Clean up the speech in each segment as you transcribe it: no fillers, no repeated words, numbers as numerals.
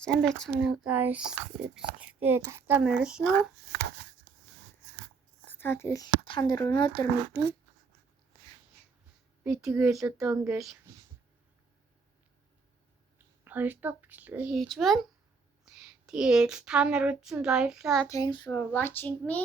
Сайн байцгаана уу guys. Тэгээд автаа мөрөлнө. Та тэгэл та нар өнөөдөр мэднэ. Би тэгэл одоо ингээл хоёр дахь бичлэгээ хийж байна. Тэгээд та нар үзсэн баярлалаа. Thanks for watching me.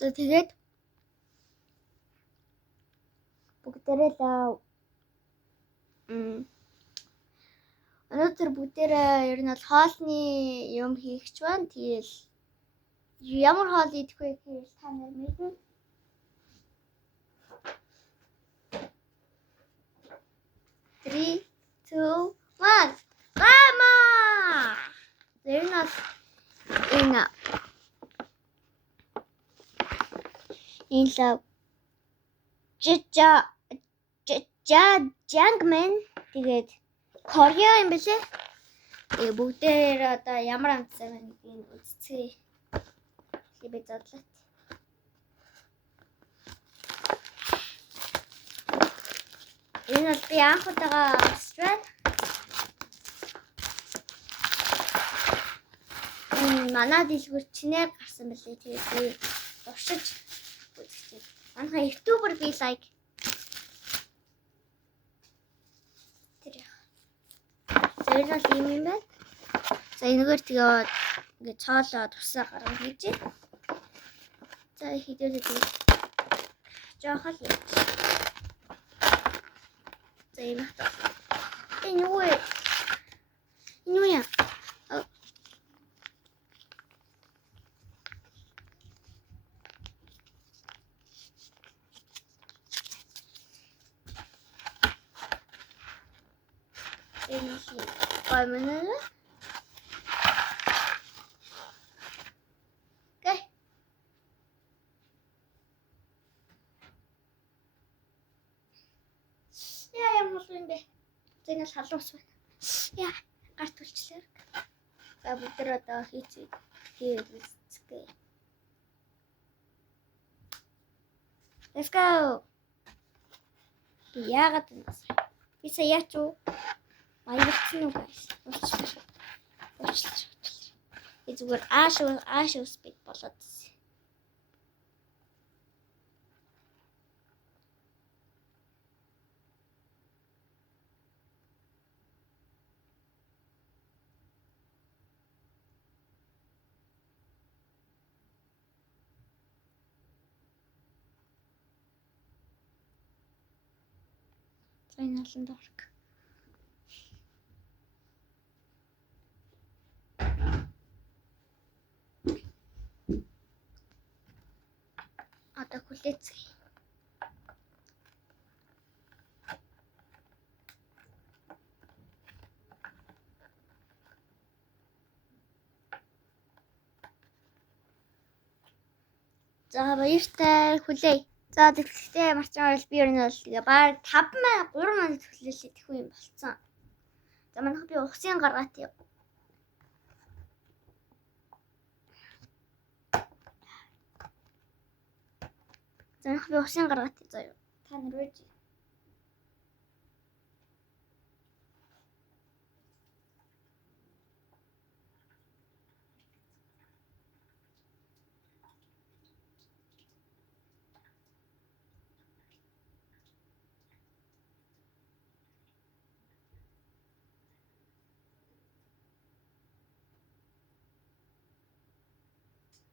Тэгээд бүгдээрээ л өнөөдөр бүгдээрээ ер нь бол хоолны юм хийх ч байна. Тэгэл ямар хоол идэх вэ гэхээр та нар мэднэ. Three, two, one. Мама! Тэр нь энэ Jangman тэгээд Korea юм бэлээ. Тэгээ бүгдээр одоо ямар амтсан байна гэдгийг үзцгээе. Би задлаа. Энэ бол би анх удаага Австрал. Манай дэлгүүр чинээр гарсан бэлээ. Тэгээд би уршиж үзчихээ. Манайхаа YouTuber би like Тэр нь ийм юм байна. За энэгээр тэгээд ингээд цоолоо тусаа гаргаж хийж. За хийдэлээ тэгээд жоохон л. За ийм хата. Энэ юу вэ? Энэ юу яа? Five minutes. Okay. Яа юм бол энэ. Зэнэл халуус байна. Яа, гарт үлчлээ. За бүгд одоо хийгээд үзье. Let's go. Яагаад энэ? Би саяач уу? Баярцсан уу guys? Уучлаарай. Би зүгээр ааш speed болоод. Трейналын дорк. Одоо хүлээцгээе. За баяртай хүлээе. За тэгтээ марчаар би ер нь бол тэгээ баг 3 минут хүлээлээ тэхүү юм болцсон. За манайх би усын гаргаад яа. За би усын гаргаад заяа. Та нар үгүй.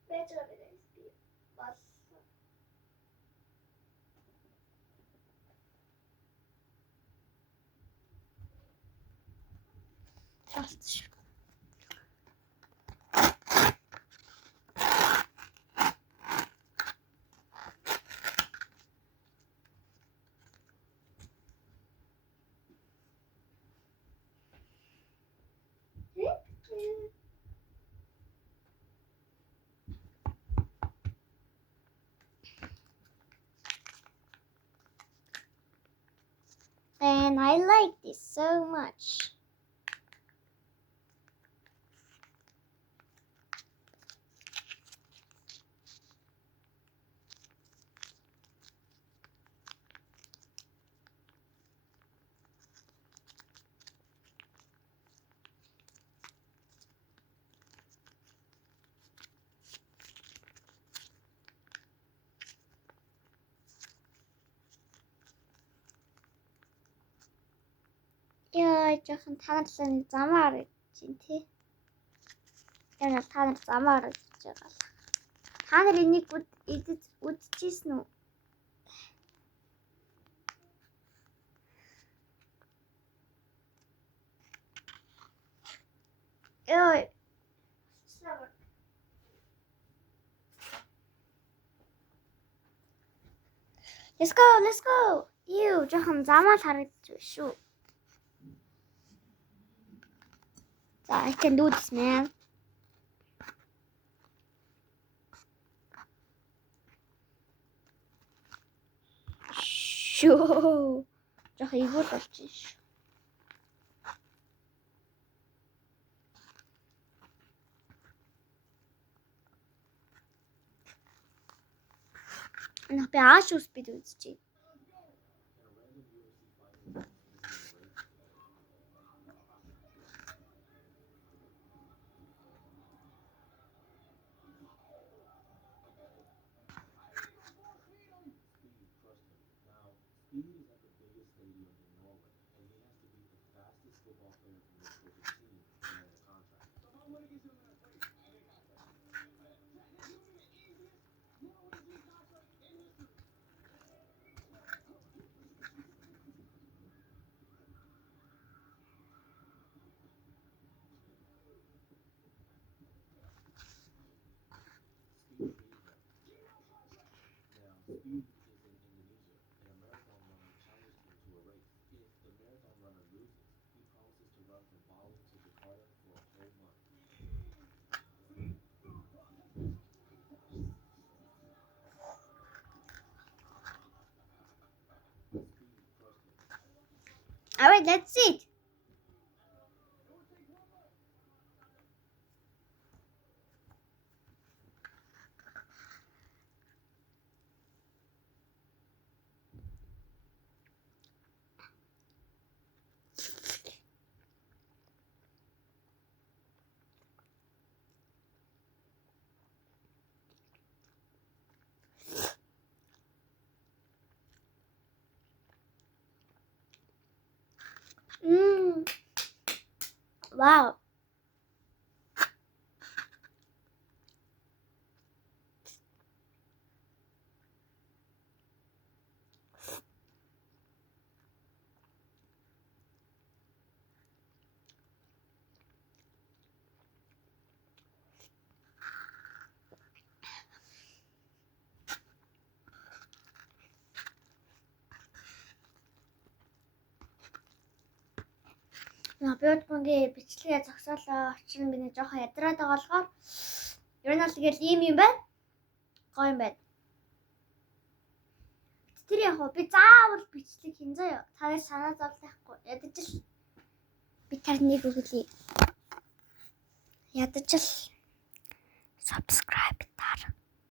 Бэжээ би бас Шалтш. And I like this so much. Ой жоохон та нарлаа нэг замаа харагдаж байна тий. Энэ бол та нар замаа харагдаж байгаа л. Та нар энийг үдчихсэн үү? Ой. Let's go. Юу жоохон замаа харагдаж байна шүү. За, I can do this, man. Шүү. Жоохон игүүл болж байна шүү. Би ааш ус бид үзчихье. All right, let's see it. Wow. Биотгонгийн бичлэгээ зогсоолоо. Учир нь миний жоохон ядраад байгаа болохоор ер нь бол тэгэл ийм юм байна. Гоё юм байна. Тэр яг би заавал бичлэг хийн заяа. Та нар санаа зовлохгүй. Ядаж л би тарныг өгүүлье. Ядаж л subscribe таар.